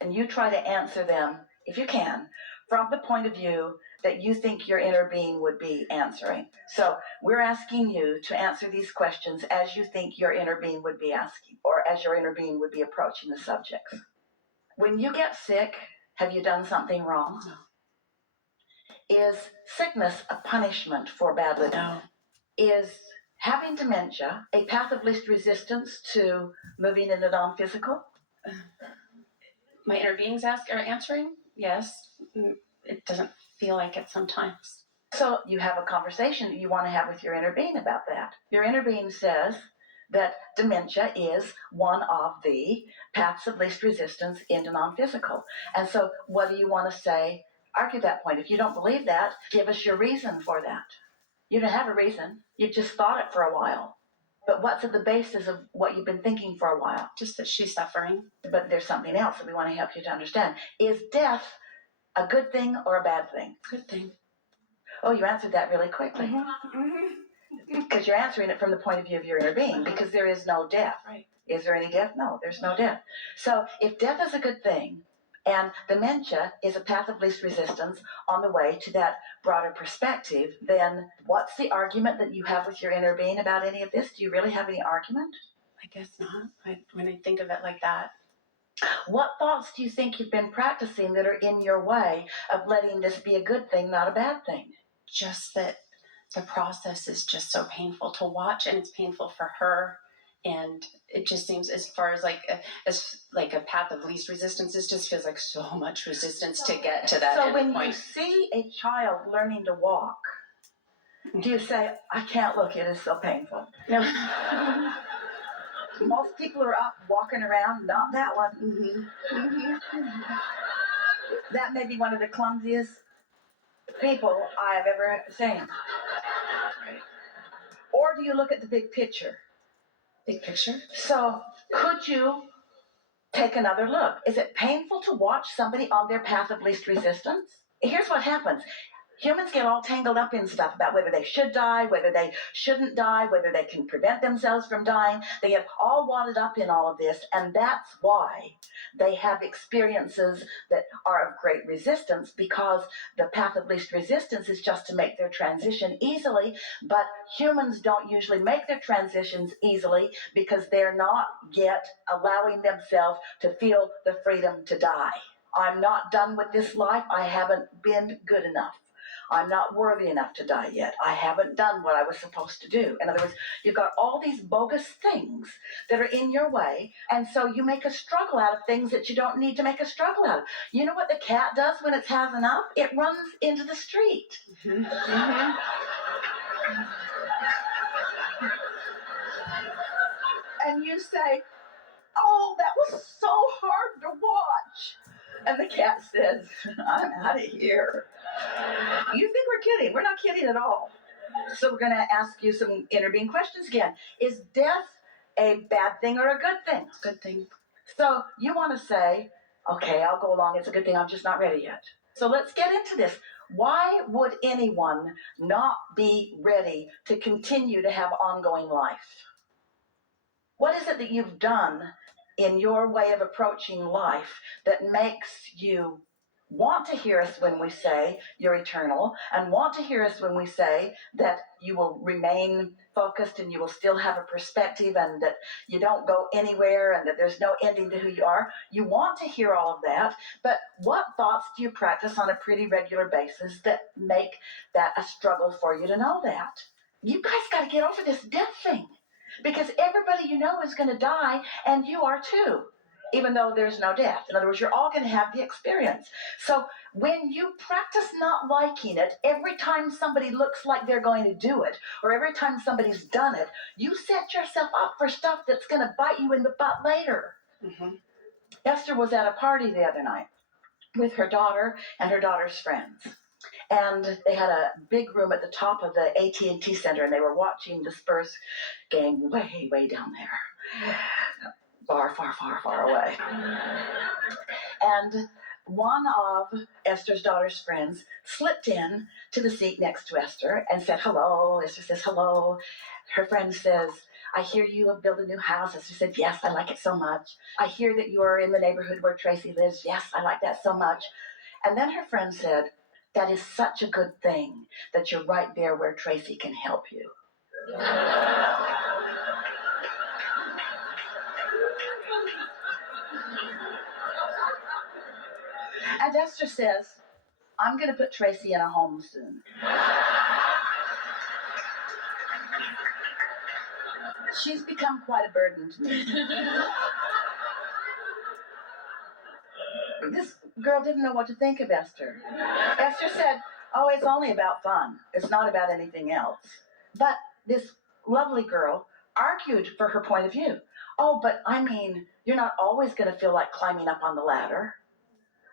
and you try to answer them, if you can, from the point of view that you think your inner being would be answering. So we're asking you to answer these questions as you think your inner being would be asking, or as your inner being would be approaching the subjects. When you get sick, have you done something wrong? No. Is sickness a punishment for bad living? No. Is having dementia a path of least resistance to moving into non-physical? My inner beings are answering? Yes. It doesn't feel like it sometimes. So you have a conversation that you want to have with your inner being about that. Your inner being says that dementia is one of the paths of least resistance into non-physical. And so what do you want to say? Argue that point. If you don't believe that, give us your reason for that. You don't have a reason. You've just thought it for a while. But what's at the basis of what you've been thinking for a while? Just that she's suffering. But there's something else that we want to help you to understand. Is death a good thing or a bad thing? Good thing. Oh, you answered that really quickly. Mm-hmm. Because you're answering it from the point of view of your inner being, because there is no death. Right. Is there any death? No, there's no death. So if death is a good thing, and dementia is a path of least resistance on the way to that broader perspective, then what's the argument that you have with your inner being about any of this? Do you really have any argument? I guess not. When I think of it like that. What thoughts do you think you've been practicing that are in your way of letting this be a good thing, not a bad thing? Just that the process is just so painful to watch, and it's painful for her. And it just seems, as far as a path of least resistance, it just feels like so much resistance to get to that So end when point. you see a child learning to walk, do you say, I can't look, it is so painful? No. Most people are up walking around, not that one. Mm-hmm. Mm-hmm. That may be one of the clumsiest people I have ever seen. Right. Or do you look at the big picture? Big picture? So could you take another look? Is it painful to watch somebody on their path of least resistance? Here's what happens. Humans get all tangled up in stuff about whether they should die, whether they shouldn't die, whether they can prevent themselves from dying. They get all wadded up in all of this, and that's why they have experiences that are of great resistance, because the path of least resistance is just to make their transition easily, but humans don't usually make their transitions easily because they're not yet allowing themselves to feel the freedom to die. I'm not done with this life. I haven't been good enough. I'm not worthy enough to die yet. I haven't done what I was supposed to do. In other words, you've got all these bogus things that are in your way, and so you make a struggle out of things that you don't need to make a struggle out of. You know what the cat does when it has enough? It runs into the street. Mm-hmm. Mm-hmm. And you say, oh, that was so hard to watch. And the cat says, I'm out of here. You think we're kidding. We're not kidding at all. So we're going to ask you some inner being questions again. Is death a bad thing or a good thing? Good thing. So you want to say, okay, I'll go along. It's a good thing. I'm just not ready yet. So let's get into this. Why would anyone not be ready to continue to have ongoing life? What is it that you've done in your way of approaching life that makes you want to hear us when we say you're eternal, and want to hear us when we say that you will remain focused and you will still have a perspective and that you don't go anywhere and that there's no ending to who you are? You want to hear all of that, but what thoughts do you practice on a pretty regular basis that make that a struggle for you to know that? You guys got to get over this death thing, because everybody you know is going to die, and you are too, even though there's no death. In other words, you're all going to have the experience. So when you practice not liking it, every time somebody looks like they're going to do it, or every time somebody's done it, you set yourself up for stuff that's going to bite you in the butt later. Mm-hmm. Esther was at a party the other night with her daughter and her daughter's friends. And they had a big room at the top of the AT&T Center, and they were watching the Spurs game way, way down there. Far, far, far, far away. And one of Esther's daughter's friends slipped in to the seat next to Esther and said hello. Esther says hello. Her friend says, I hear you have built a new house. Esther said, yes, I like it so much. I hear that you are in the neighborhood where Tracy lives. Yes, I like that so much. And then her friend said, that is such a good thing that you're right there where Tracy can help you. And Esther says, I'm going to put Tracy in a home soon. She's become quite a burden to me. This girl didn't know what to think of Esther. Esther said, oh, it's only about fun. It's not about anything else. But this lovely girl argued for her point of view. Oh, but I mean, you're not always going to feel like climbing up on the ladder.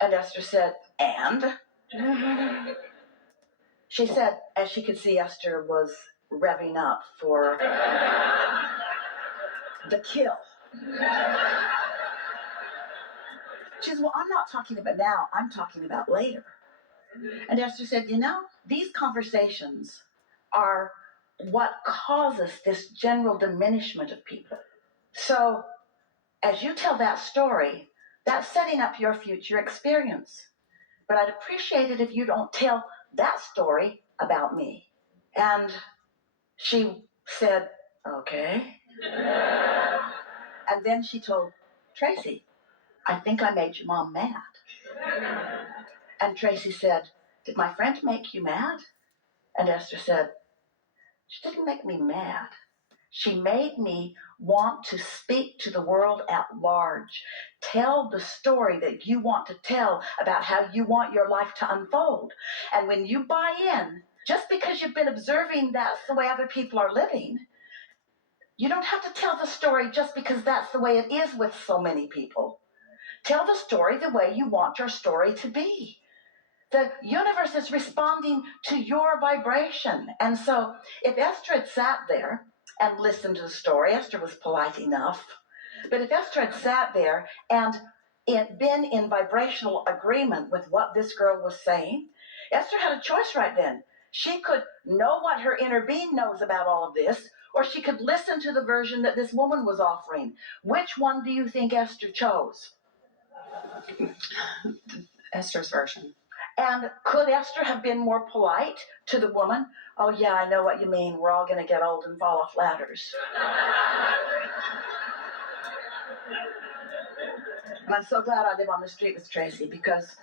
And Esther said, and? She said, as she could see, Esther was revving up for the kill. She says, well, I'm not talking about now, I'm talking about later. And Esther said, you know, these conversations are what causes this general diminishment of people. So as you tell that story, that's setting up your future experience. But I'd appreciate it if you don't tell that story about me. And she said, okay. And then she told Tracy, I think I made your mom mad. And Tracy said, did my friend make you mad? And Esther said, she didn't make me mad. She made me want to speak to the world at large. Tell the story that you want to tell about how you want your life to unfold. And when you buy in, just because you've been observing that's the way other people are living, you don't have to tell the story just because that's the way it is with so many people. Tell the story the way you want your story to be. The universe is responding to your vibration. And so if Esther had sat there and listened to the story, Esther was polite enough, but if Esther had sat there and been in vibrational agreement with what this girl was saying, Esther had a choice right then. She could know what her inner being knows about all of this, or she could listen to the version that this woman was offering. Which one do you think Esther chose? Esther's version. And could Esther have been more polite to the woman? Oh, yeah, I know what you mean. We're all going to get old and fall off ladders. And I'm so glad I live on the street with Tracy, because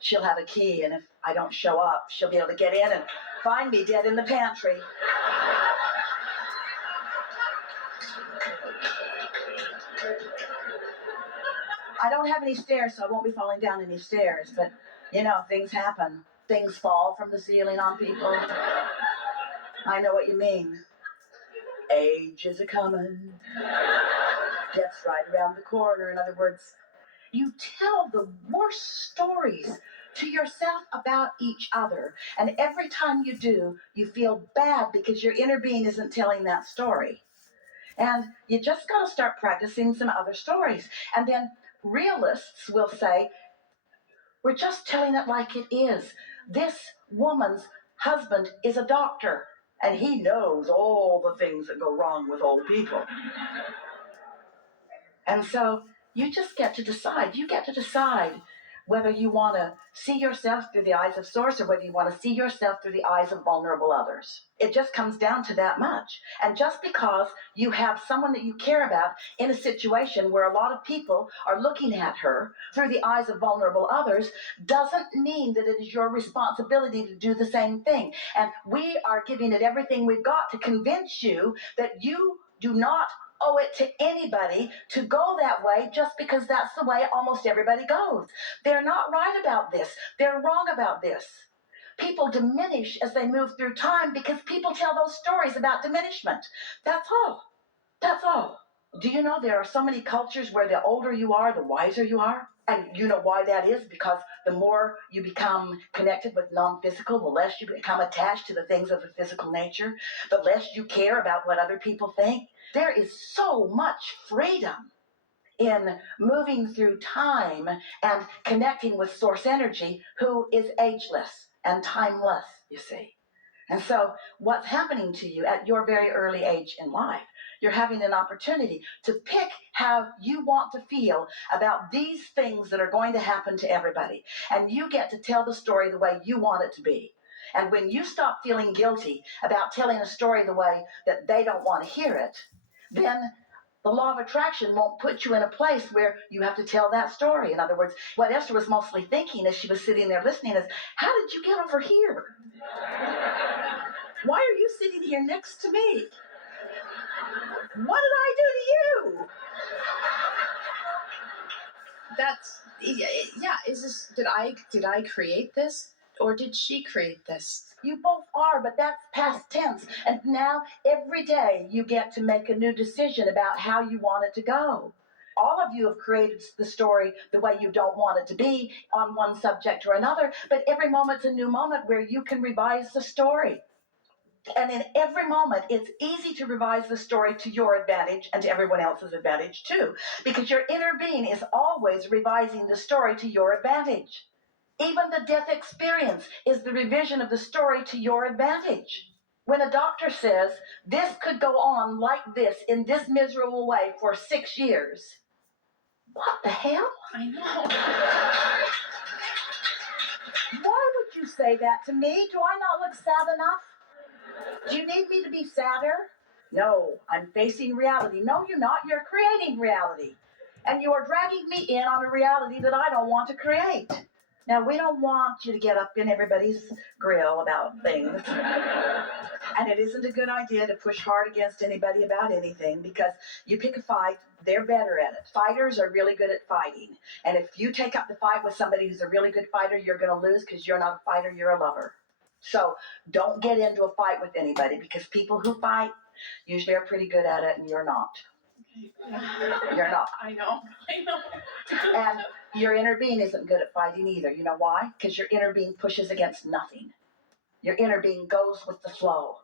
she'll have a key, and if I don't show up, she'll be able to get in and find me dead in the pantry. I don't have any stairs, so I won't be falling down any stairs, but, you know, things happen. Things fall from the ceiling on people. I know what you mean. Age is a-comin'. Death's right around the corner. In other words, you tell the worst stories to yourself about each other. And every time you do, you feel bad because your inner being isn't telling that story. And you just got to start practicing some other stories. And then realists will say, we're just telling it like it is. This woman's husband is a doctor, and he knows all the things that go wrong with old people. And so you just get to decide. You get to decide whether you want to see yourself through the eyes of Source or whether you want to see yourself through the eyes of vulnerable others. It just comes down to that much. And just because you have someone that you care about in a situation where a lot of people are looking at her through the eyes of vulnerable others doesn't mean that it is your responsibility to do the same thing. And we are giving it everything we've got to convince you that you do not owe it to anybody to go that way just because that's the way almost everybody goes. They're not right about this. They're wrong about this. People diminish as they move through time because people tell those stories about diminishment. That's all. That's all. Do you know there are so many cultures where the older you are, the wiser you are? And you know why that is? Because the more you become connected with nonphysical, the less you become attached to the things of the physical nature, the less you care about what other people think. There is so much freedom in moving through time and connecting with Source energy, who is ageless and timeless, you see. And so what's happening to you at your very early age in life, you're having an opportunity to pick how you want to feel about these things that are going to happen to everybody. And you get to tell the story the way you want it to be. And when you stop feeling guilty about telling a story the way that they don't want to hear it, then the law of attraction won't put you in a place where you have to tell that story. In other words, what Esther was mostly thinking as she was sitting there listening is, how did you get over here? Why are you sitting here next to me? What did I do to you? That's yeah. Is this did I create this or did she create this? You both are, but that's past tense. And now every day you get to make a new decision about how you want it to go. All of you have created the story the way you don't want it to be on one subject or another, but every moment's a new moment where you can revise the story. And in every moment, it's easy to revise the story to your advantage and to everyone else's advantage too, because your inner being is always revising the story to your advantage. Even the death experience is the revision of the story to your advantage. When a doctor says, this could go on like this in this miserable way for 6 years, what the hell? I know. Why would you say that to me? Do I not look sad enough? Do you need me to be sadder? No, I'm facing reality. No, you're not. You're creating reality. And you're dragging me in on a reality that I don't want to create. Now, we don't want you to get up in everybody's grill about things. And it isn't a good idea to push hard against anybody about anything, because you pick a fight, they're better at it. Fighters are really good at fighting. And if you take up the fight with somebody who's a really good fighter, you're going to lose, because you're not a fighter, you're a lover. So don't get into a fight with anybody, because people who fight usually are pretty good at it, and you're not. You're not. I know. And your inner being isn't good at fighting either. You know why? Because your inner being pushes against nothing. Your inner being goes with the flow.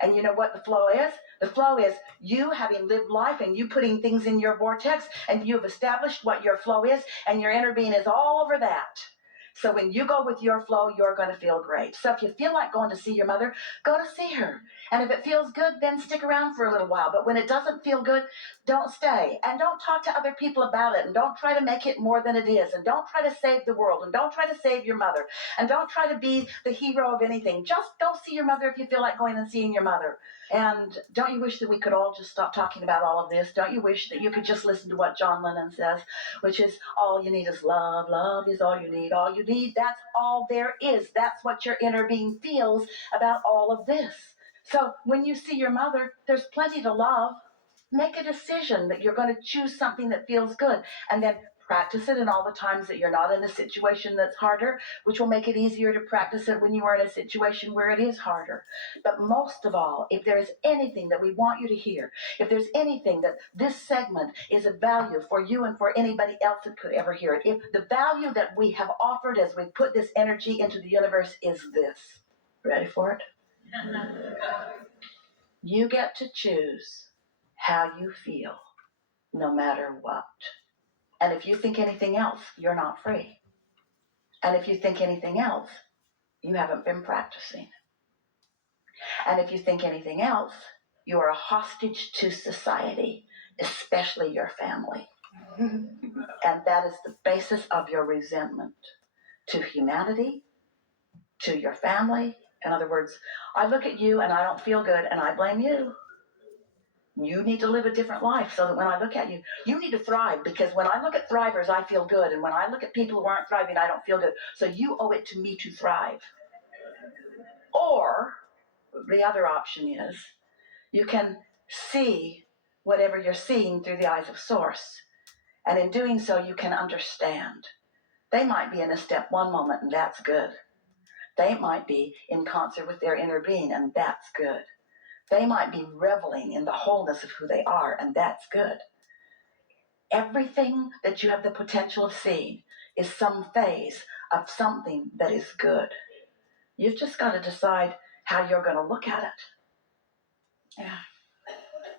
And you know what the flow is? The flow is you having lived life and you putting things in your vortex, and you've established what your flow is, and your inner being is all over that. So when you go with your flow, you're going to feel great. So if you feel like going to see your mother, go to see her. And if it feels good, then stick around for a little while. But when it doesn't feel good, don't stay. And don't talk to other people about it. And don't try to make it more than it is. And don't try to save the world. And don't try to save your mother. And don't try to be the hero of anything. Just go see your mother if you feel like going and seeing your mother. And don't you wish that we could all just stop talking about all of this? Don't you wish that you could just listen to what John Lennon says, which is, all you need is love. Love is all you need. All you need, that's all there is. That's what your inner being feels about all of this. So when you see your mother, there's plenty to love. Make a decision that you're going to choose something that feels good, and then practice it in all the times that you're not in a situation that's harder, which will make it easier to practice it when you are in a situation where it is harder. But most of all, if there is anything that we want you to hear, if there's anything that this segment is of value for you and for anybody else that could ever hear it, if the value that we have offered as we put this energy into the universe is this. Ready for it? You get to choose how you feel, no matter what. And if you think anything else, you're not free. And if you think anything else, you haven't been practicing. And if you think anything else, you are a hostage to society, especially your family. And that is the basis of your resentment to humanity, to your family. In other words, I look at you and I don't feel good and I blame you. You need to live a different life so that when I look at you, you need to thrive, because when I look at thrivers, I feel good. And when I look at people who aren't thriving, I don't feel good. So you owe it to me to thrive. Or the other option is you can see whatever you're seeing through the eyes of Source. And in doing so, you can understand. They might be in a step one moment, and that's good. They might be in concert with their inner being, and that's good. They might be reveling in the wholeness of who they are, and that's good. Everything that you have the potential of seeing is some phase of something that is good. You've just got to decide how you're going to look at it. Yeah.